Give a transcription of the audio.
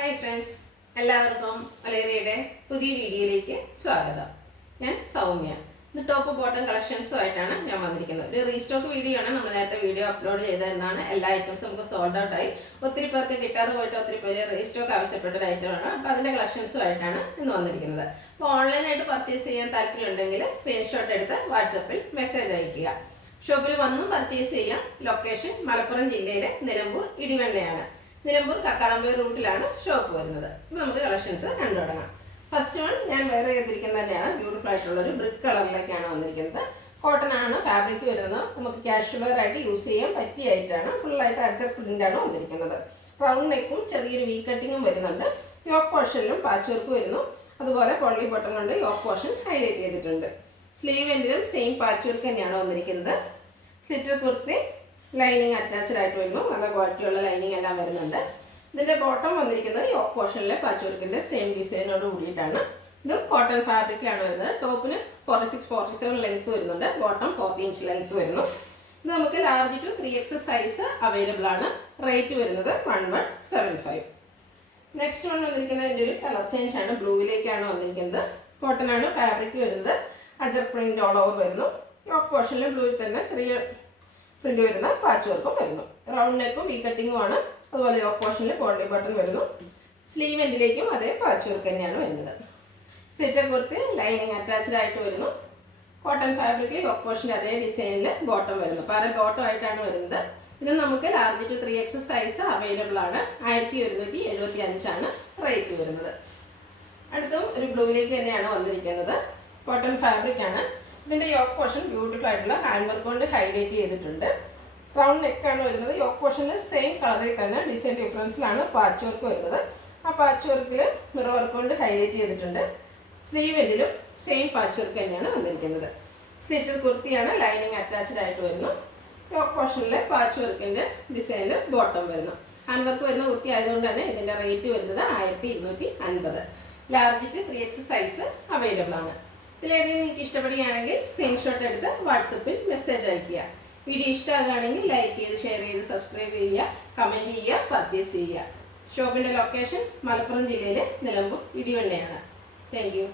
Hi friends, എല്ലാവർക്കും മലേറിയയുടെ പുതിയ വീഡിയോയിലേക്ക് സ്വാഗതം. ഞാൻ സൗമ്യ. ഇന്ന് ടോപ്പ് ബോട്ടം കളക്ഷൻസുമായിട്ടാണ് ഞാൻ വന്നിരിക്കുന്നത്. ഒരു റീസ്റ്റോക്ക് വീഡിയോ ആണ്. നമ്മൾ നേരത്തെ വീഡിയോ അപ്ലോഡ് ചെയ്തതെന്നാണ്. എല്ലാ ഐറ്റംസും നമുക്ക് സോൾഡ് ഔട്ട് ആയി. ഒത്തിരി പേർക്ക് കിട്ടാതെ പോയിട്ട് ഒത്തിരി പേര് റീസ്റ്റോക്ക് ആവശ്യപ്പെട്ട ഒരു ഐറ്റമാണ്. അപ്പോൾ അതിൻ്റെ കളക്ഷൻസുമായിട്ടാണ് ഇന്ന് വന്നിരിക്കുന്നത്. അപ്പോൾ ഓൺലൈനായിട്ട് പർച്ചേസ് ചെയ്യാൻ താല്പര്യമുണ്ടെങ്കിൽ സ്ക്രീൻഷോട്ട് എടുത്ത് വാട്സപ്പിൽ മെസ്സേജ് അയയ്ക്കുക. ഷോപ്പിൽ വന്നും പർച്ചേസ് ചെയ്യാം. ലൊക്കേഷൻ മലപ്പുറം ജില്ലയിലെ നിലമ്പൂർ ഇടിവെണ്ണയാണ്. നിലമ്പൂർ കക്കാടംപൊയിൽ റൂട്ടിലാണ് ഷോപ്പ് വരുന്നത്. ഇപ്പോൾ നമുക്ക് കളക്ഷൻസ് കണ്ടു തുടങ്ങാം. ഫസ്റ്റ് വൺ ഞാൻ വെയർ ചെയ്തിരിക്കുന്നത് തന്നെയാണ്. ബ്യൂട്ടിഫുൾ ആയിട്ടുള്ളൊരു ബ്രിക്ക് കളറിലേക്കാണ് വന്നിരിക്കുന്നത്. കോട്ടൺ ആണ് ഫാബ്രിക് വരുന്നത്. നമുക്ക് കാഷ്വൽ ആയിട്ട് യൂസ് ചെയ്യാൻ പറ്റിയായിട്ടാണ്. ഫുള്ളായിട്ട് അഡ്ജസ്റ്റ് പ്രിൻ്റാണ് വന്നിരിക്കുന്നത്. റൗണ്ട് നെക്കും ചെറിയൊരു വി കട്ടിങ്ങും വരുന്നുണ്ട്. യോക്ക് പോർഷനിലും പാച്ച് വർക്ക് വരുന്നു. അതുപോലെ പൊള്ളി ബോട്ടം കൊണ്ട് യോക്ക് പോർഷൻ ഹൈലൈറ്റ് ചെയ്തിട്ടുണ്ട്. സ്ലീവ് എൻഡിലും സെയിം പാച്ച് വർക്ക് തന്നെയാണ് വന്നിരിക്കുന്നത്. സ്ലിറ്റർ കുർത്തി ലൈനിങ് അറ്റാച്ച്ഡ് ആയിട്ട് വരുന്നു. നല്ല ക്വാളിറ്റിയുള്ള ലൈനിങ് എല്ലാം വരുന്നുണ്ട്. ഇതിൻ്റെ ബോട്ടം വന്നിരിക്കുന്നത് യോക്ക് പോർഷനിലെ പാച്ച് വർക്കിൻ്റെ സെയിം ഡിസൈനോട് കൂടിയിട്ടാണ്. ഇത് കോട്ടൺ ഫാബ്രിക്കിലാണ് വരുന്നത്. ടോപ്പിന് 46-47 ലെങ്ത് വരുന്നുണ്ട്. ബോട്ടം 40 ഇഞ്ച് ലെങ്ത് വരുന്നു. ഇത് നമുക്ക് large to 3X size available ആണ്. റേറ്റ് വരുന്നത് 1175. നെക്സ്റ്റ് വൺ വന്നിരിക്കുന്നത് ഇതിൻ്റെ ഒരു കളർ ചേഞ്ച് ആണ്. ബ്ലൂവിലേക്കാണ് വന്നിരിക്കുന്നത്. കോട്ടൺ ആണ് ഫാബ്രിക് വരുന്നത്. അജർ പ്രിന്റ് ഓൾ ഓവർ വരുന്നു. യോക്ക് പോർഷനിൽ ബ്ലൂവിൽ തന്നെ ചെറിയ പ്രിന്റ് വരുന്ന പാച്ച് വർക്കും വരുന്നു. റൗണ്ട് നെക്കും വി കട്ടിങ്ങും ആണ്. അതുപോലെ യോക്ക് പോർഷനിൽ പോളി ബട്ടൺ വരുന്നു. സ്ലീവ് എൻഡിലേക്കും അതേ പാച്ച് വർക്ക് തന്നെയാണ് വരുന്നത്. സ്ലിറ്റർ കുർത്തി ലൈനിങ് അറ്റാച്ച്ഡ് ആയിട്ട് വരുന്നു. കോട്ടൺ ഫാബ്രിക്കിൽ യോക്ക് പോർഷൻ്റെ അതേ ഡിസൈനിൽ ബോട്ടം വരുന്നു. പല ബോട്ടം ആയിട്ടാണ് വരുന്നത്. ഇത് നമുക്ക് large to 3X size available ആണ്. 1175 ആണ് റേറ്റ് വരുന്നത്. അടുത്തും ഒരു ബ്ലൂവിലേക്ക് തന്നെയാണ് വന്നിരിക്കുന്നത്. കോട്ടൺ ഫാബ്രിക് ആണ്. ഇതിൻ്റെ യോക്ക് പോർഷൻ ബ്യൂട്ടിഫുൾ ആയിട്ടുള്ള ഹാൻഡ് വർക്ക് കൊണ്ട് ഹൈലൈറ്റ് ചെയ്തിട്ടുണ്ട്. റൗണ്ട് നെക്കാണ് വരുന്നത്. യോക്ക് പോർഷനിൽ സെയിം കളറിൽ തന്നെ ഡിസൈൻ ഡിഫറൻസിലാണ് പാച്ച് വർക്ക് വരുന്നത്. ആ പാച്ച് വർക്കിൽ മിറർ വർക്ക് കൊണ്ട് ഹൈലൈറ്റ് ചെയ്തിട്ടുണ്ട്. സ്ലീവ് എൻഡിലും സെയിം പാച്ച് വർക്ക് തന്നെയാണ് വന്നിരിക്കുന്നത്. സ്ലിറ്റർ കുർത്തിയാണ്. ലൈനിങ് അറ്റാച്ച്ഡ് ആയിട്ട് വരുന്നു. യോക്ക് പോർഷനിലെ പാച്ച് വർക്കിൻ്റെ ഡിസൈനിൽ ബോട്ടം വരുന്നു. ഹാൻഡ് വർക്ക് വരുന്ന കുർത്തി ആയതുകൊണ്ട് തന്നെ ഇതിൻ്റെ റേറ്റ് വരുന്നത് 1250. Large to 3X size available ആണ്. ഇതിലേതെങ്കിലും നിങ്ങൾക്ക് ഇഷ്ടപ്പെടുകയാണെങ്കിൽ സ്ക്രീൻഷോട്ട് എടുത്ത് വാട്സപ്പിൽ മെസ്സേജ് അയയ്ക്കുക. വീഡിയോ ഇഷ്ടമാകുകയാണെങ്കിൽ ലൈക്ക് ചെയ്ത് ഷെയർ ചെയ്ത് സബ്സ്ക്രൈബ് ചെയ്യുക, കമൻറ്റ് ചെയ്യുക, പർച്ചേസ് ചെയ്യുക. ഷോപ്പിൻ്റെ ലൊക്കേഷൻ മലപ്പുറം ജില്ലയിലെ നിലമ്പൂർ ഇടിവെണ്ണയാണ്. Thank you.